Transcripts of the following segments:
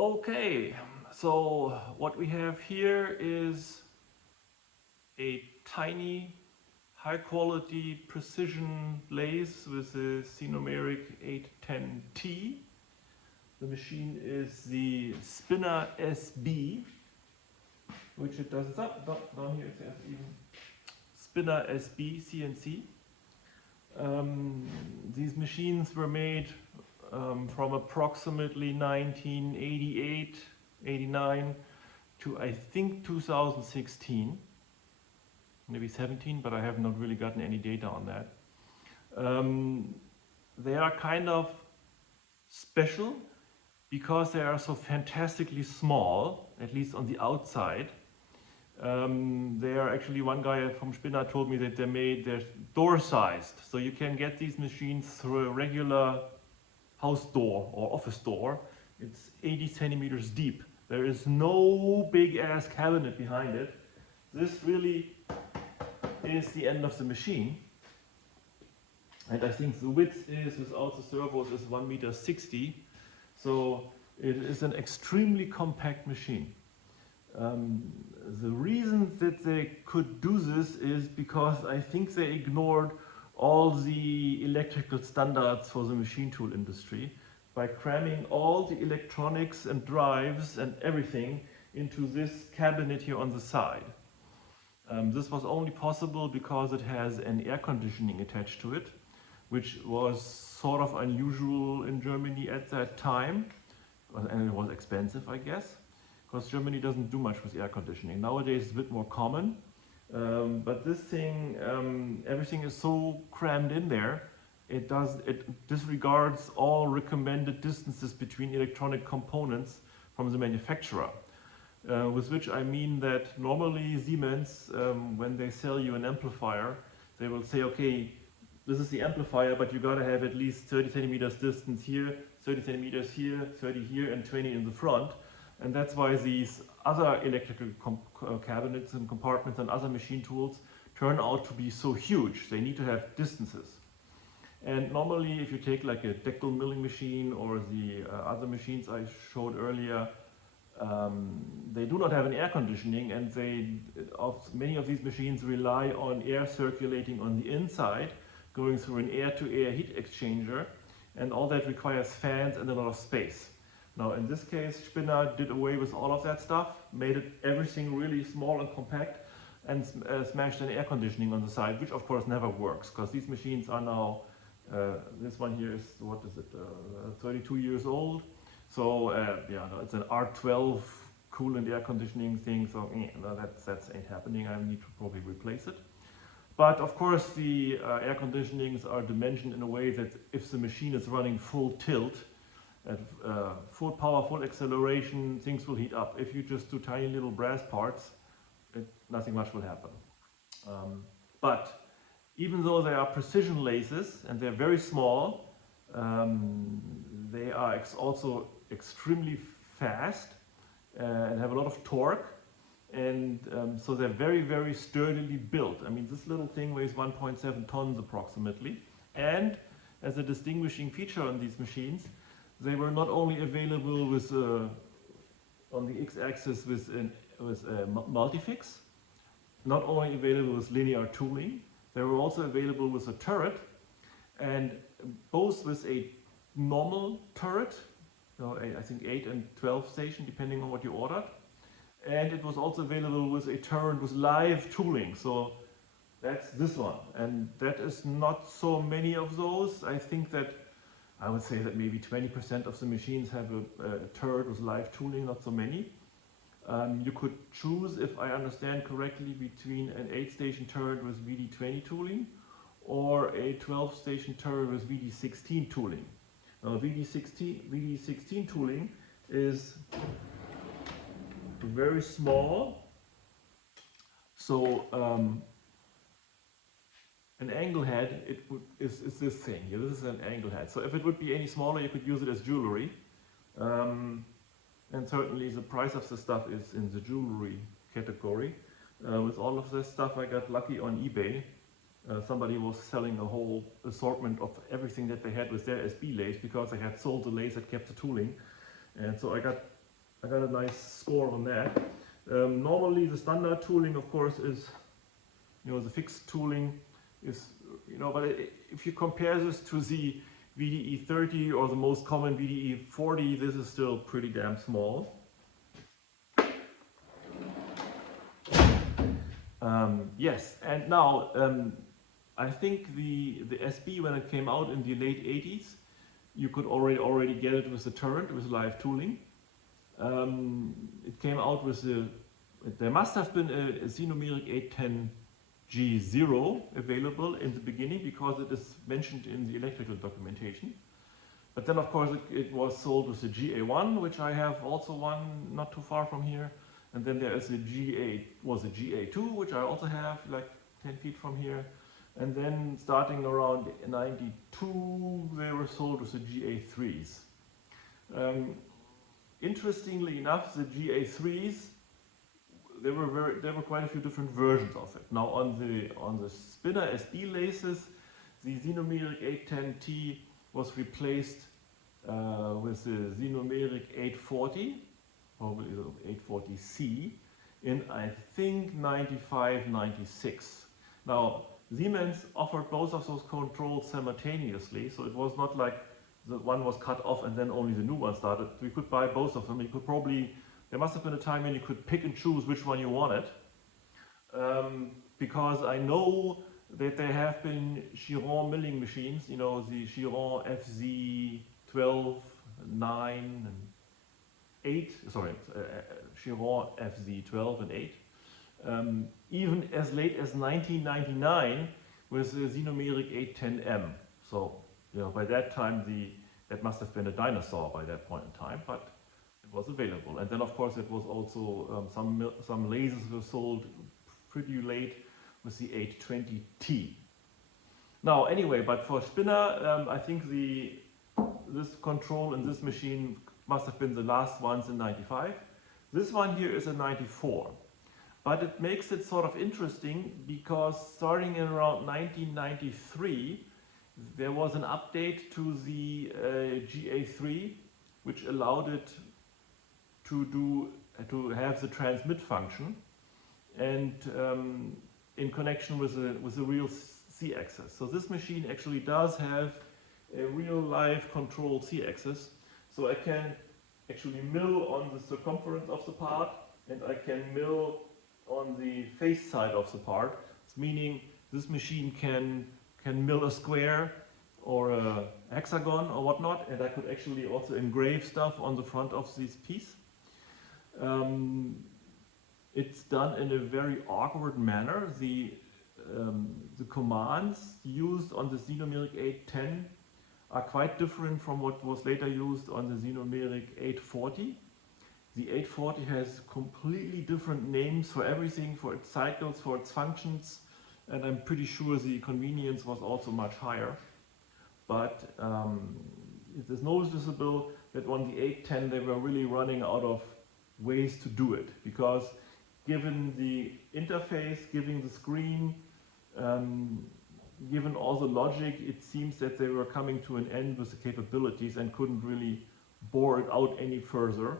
Okay, so what we have here is a tiny, high-quality precision lathe with a Sinumerik 810T. The machine is the Spinner SB, which it does down here. It says even Spinner SB-CNC. These machines were made from approximately 1988, 89 to I think 2016, maybe 17, but I have not really gotten any data on that. They are kind of special because they are so fantastically small, at least on the outside. They are actually, one guy from Spinner told me that they're door-sized, so you can get these machines through a regular house door or office door. It's 80 centimeters deep. There is no big ass cabinet behind it. This really is the end of the machine. And I think the width is, without the servos, is 1.60 meters. So it is an extremely compact machine. The reason that they could do this is because I think they ignored all the electrical standards for the machine tool industry by cramming all the electronics and drives and everything into this cabinet here on the side. This was only possible because it has an air conditioning attached to it, which was sort of unusual in Germany at that time, and it was expensive, I guess, because Germany doesn't do much with air conditioning. Nowadays it's a bit more common, but this thing, everything is so crammed in there, it disregards all recommended distances between electronic components from the manufacturer. With which I mean that normally Siemens, when they sell you an amplifier, they will say, okay, this is the amplifier, but you gotta have at least 30 centimeters distance here, 30 centimeters here, 30 here, and 20 in the front. And that's why these other electrical cabinets and compartments and other machine tools turn out to be so huge. They need to have distances. And normally, if you take like a Deckel milling machine or the other machines I showed earlier, they do not have an air conditioning, and many of these machines rely on air circulating on the inside, going through an air-to-air heat exchanger, and all that requires fans and a lot of space. Now in this case, Spinner did away with all of that stuff, made everything really small and compact, and smashed an air conditioning on the side, which of course never works, because these machines are now, this one here is, 32 years old. So yeah, it's an R12 coolant air conditioning thing, so that ain't happening. I need to probably replace it. But of course the air conditionings are dimensioned in a way that if the machine is running full tilt, at full power, full acceleration, things will heat up. If you just do tiny little brass parts, nothing much will happen. But even though they are precision lathes and they're very small, they are also extremely fast and have a lot of torque, and so they're very, very sturdily built. I mean, this little thing weighs 1.7 tons approximately, and as a distinguishing feature on these machines, they were not only available with on the x-axis with a multifix, not only available with linear tooling, they were also available with a turret, and both with a normal turret, I think 8 and 12 station, depending on what you ordered. And it was also available with a turret with live tooling. So that's this one. And that is not so many of those. I would say that maybe 20% of the machines have a turret with live tooling, not so many. You could choose, if I understand correctly, between an 8-station turret with VD20 tooling or a 12-station turret with VD16 tooling. Now, VD16 tooling is very small, so an angle head is this thing here. This is an angle head. So if it would be any smaller, you could use it as jewelry, and certainly the price of the stuff is in the jewelry category. With all of this stuff, I got lucky on eBay. Somebody was selling a whole assortment of everything that they had with their SB lathe, because they had sold the lathe that kept the tooling. And so I got I got a nice score on that. Normally the standard tooling, of course, is, you know, the fixed tooling is, you know, but if you compare this to the VDE 30 or the most common VDE 40, this is still pretty damn small. Yes, and now I think the SB, when it came out in the late 80s, you could already get it with the turret, with live tooling. It came out with there must have been a Sinumerik 810 G0 available in the beginning, because it is mentioned in the electrical documentation. But then of course it was sold with the GA1, which I have also one not too far from here. And then there is a GA2, which I also have like 10 feet from here. And then starting around 92, they were sold with the GA3s. Interestingly enough, the GA3s, there were quite a few different versions of it. Now on the spinner SB laces, the Sinumerik 810T was replaced with the Sinumerik 840, probably the 840C, in I think 95, 96. Now Siemens offered both of those controls simultaneously, so it was not like the one was cut off and then only the new one started. We could buy both of them. You could probably, there must have been a time when you could pick and choose which one you wanted. Because I know that there have been Chiron milling machines, you know, the Chiron FZ12, 9 and 8, sorry, Chiron FZ12 and 8. Even as late as 1999 with the Sinumerik 810M. So, you know, by that time that must have been a dinosaur by that point in time, but it was available. And then of course it was also some lasers were sold pretty late with the 820T. Now anyway, but for spinner, I think this control in this machine must have been the last ones in 95. This one here is a 94. But it makes it sort of interesting because starting in around 1993, there was an update to the GA3, which allowed it to have the transmit function, and in connection with the real C-axis. So this machine actually does have a real live controlled C-axis. So I can actually mill on the circumference of the part, and I can mill on the face side of the part. It's meaning this machine can mill a square or a hexagon or whatnot, and I could actually also engrave stuff on the front of this piece. It's done in a very awkward manner. The commands used on the Sinumerik 810 are quite different from what was later used on the Sinumerik 840. The 840 has completely different names for everything, for its cycles, for its functions, and I'm pretty sure the convenience was also much higher. But it is noticeable that on the 810 they were really running out of ways to do it, because given the interface, given the screen, given all the logic, it seems that they were coming to an end with the capabilities and couldn't really bore it out any further.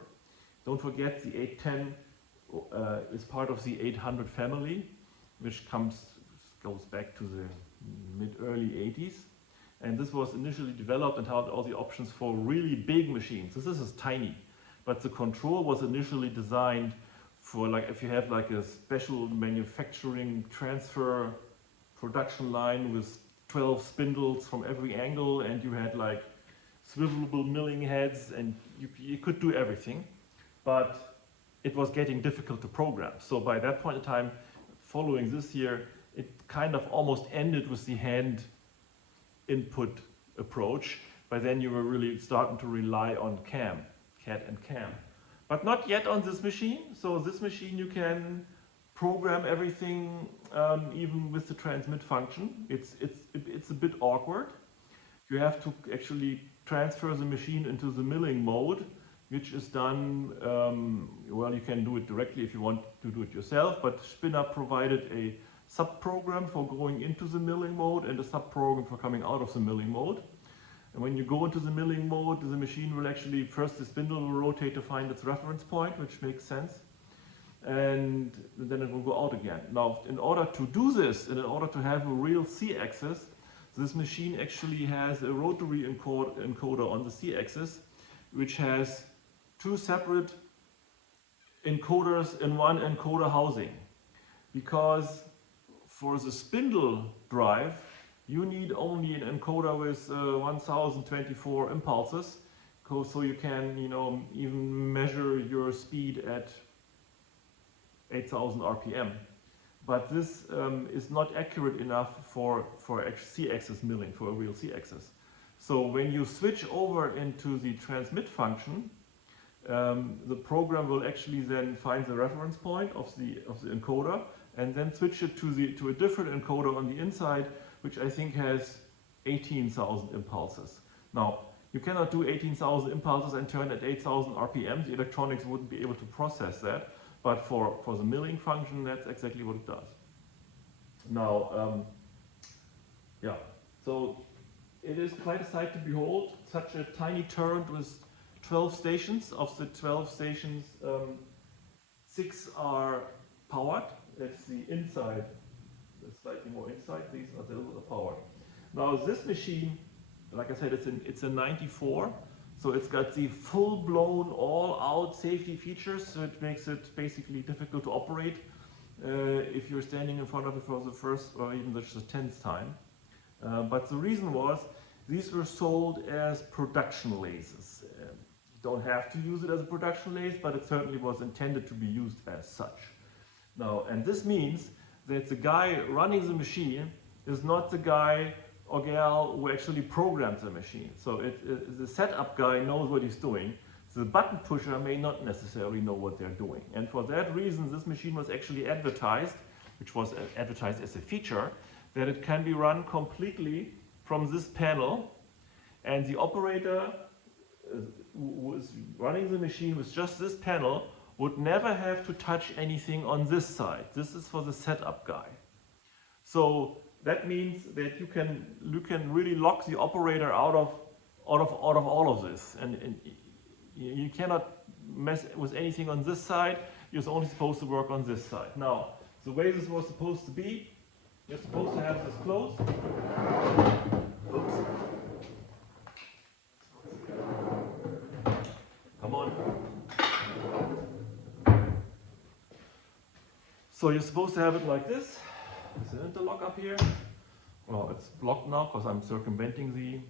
Don't forget, the 810 is part of the 800 family, which goes back to the mid-early 80s. And this was initially developed and had all the options for really big machines. So this is tiny, but the control was initially designed for, like, if you have like a special manufacturing transfer production line with 12 spindles from every angle, and you had like swivelable milling heads, and you could do everything. But it was getting difficult to program. So by that point in time, following this year, it kind of almost ended with the hand input approach. By then you were really starting to rely on CAD and CAM. But not yet on this machine. So this machine you can program everything, even with the transmit function. It's a bit awkward. You have to actually transfer the machine into the milling mode, which is done, well, you can do it directly if you want to do it yourself, but Spinner provided a sub-program for going into the milling mode and a sub-program for coming out of the milling mode. And when you go into the milling mode, the machine will actually, first the spindle will rotate to find its reference point, which makes sense. And then it will go out again. Now, in order to do this, and in order to have a real C-axis, this machine actually has a rotary encoder on the C-axis, which has two separate encoders in one encoder housing. Because for the spindle drive, you need only an encoder with 1024 impulses, so you can, even measure your speed at 8000 RPM. But this is not accurate enough for C-axis milling, for a real C-axis. So when you switch over into the transmit function, the program will actually then find the reference point of the encoder and then switch it to a different encoder on the inside, which I think has 18,000 impulses. Now, you cannot do 18,000 impulses and turn at 8,000 RPM. The electronics wouldn't be able to process that. But for the milling function, that's exactly what it does. Now, yeah, so it is quite a sight to behold. Such a tiny turret with 12 stations. Of the 12 stations, 6 are powered. That's the inside, slightly more inside. These are the powered. Now, this machine, like I said, it's a 94. So it's got the full-blown, all-out safety features, so it makes it basically difficult to operate if you're standing in front of it for the first or even the 10th time. But the reason was, these were sold as production lathes. You don't have to use it as a production lathe, but it certainly was intended to be used as such. Now, and this means that the guy running the machine is not the guy or gal who actually programmed the machine. So the setup guy knows what he's doing. The button pusher may not necessarily know what they're doing. And for that reason, this machine was actually advertised, which was advertised as a feature, that it can be run completely from this panel. And the operator who is running the machine with just this panel would never have to touch anything on this side. This is for the setup guy. So that means that you can really lock the operator out of all of this, and you cannot mess with anything on this side. You're only supposed to work on this side. Now, the way this was supposed to be, you're supposed to have this closed. Oops. Come on. So you're supposed to have it like this. There's an interlock up here. Well, it's blocked now because I'm circumventing the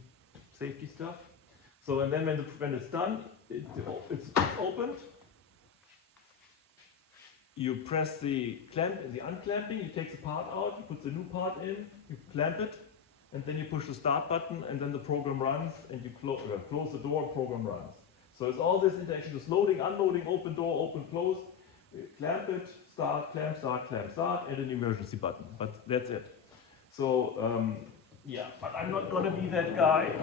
safety stuff. So, and then when it's done, it's opened. You press the clamp, the unclamping, you take the part out, you put the new part in, you clamp it, and then you push the start button, and then the program runs, and you close the door, program runs. So it's all this interaction, just loading, unloading, open door, open, close, clamp it, start, clamp, start, and an emergency button. But that's it. So, yeah, but I'm not going to be that guy.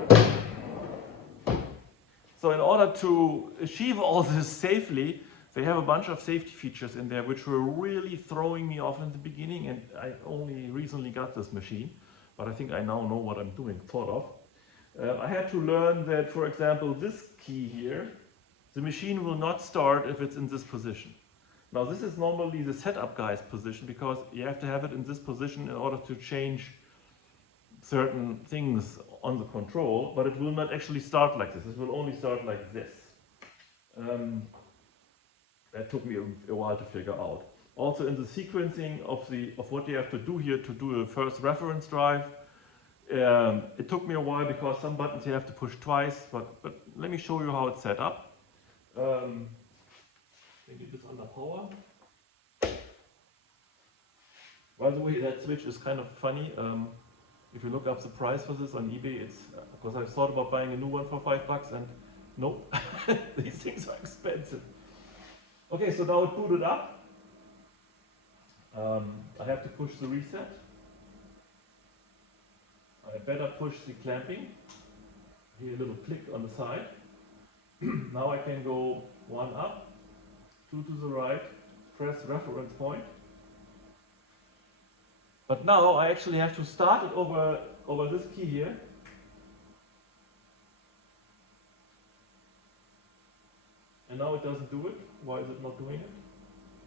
So in order to achieve all this safely, they have a bunch of safety features in there which were really throwing me off in the beginning, and I only recently got this machine, but I think I now know what I'm doing, sort of. I had to learn that, for example, this key here, the machine will not start if it's in this position. Now this is normally the setup guy's position, because you have to have it in this position in order to change certain things on the control, but it will not actually start like this. It will only start like this. That took me a while to figure out. Also in the sequencing of what you have to do here to do a first reference drive, it took me a while because some buttons you have to push twice, but let me show you how it's set up. Maybe this under power. By the way, that switch is kind of funny. If you look up the price for this on eBay, it's because I thought about buying a new one for $5 and nope, these things are expensive. Okay, so now it booted up. I have to push the reset. I better push the clamping. Here a little click on the side. Now I can go 1 up, 2 to the right, press reference point. But now I actually have to start it over this key here. and now it doesn't do it. Why is it not doing it?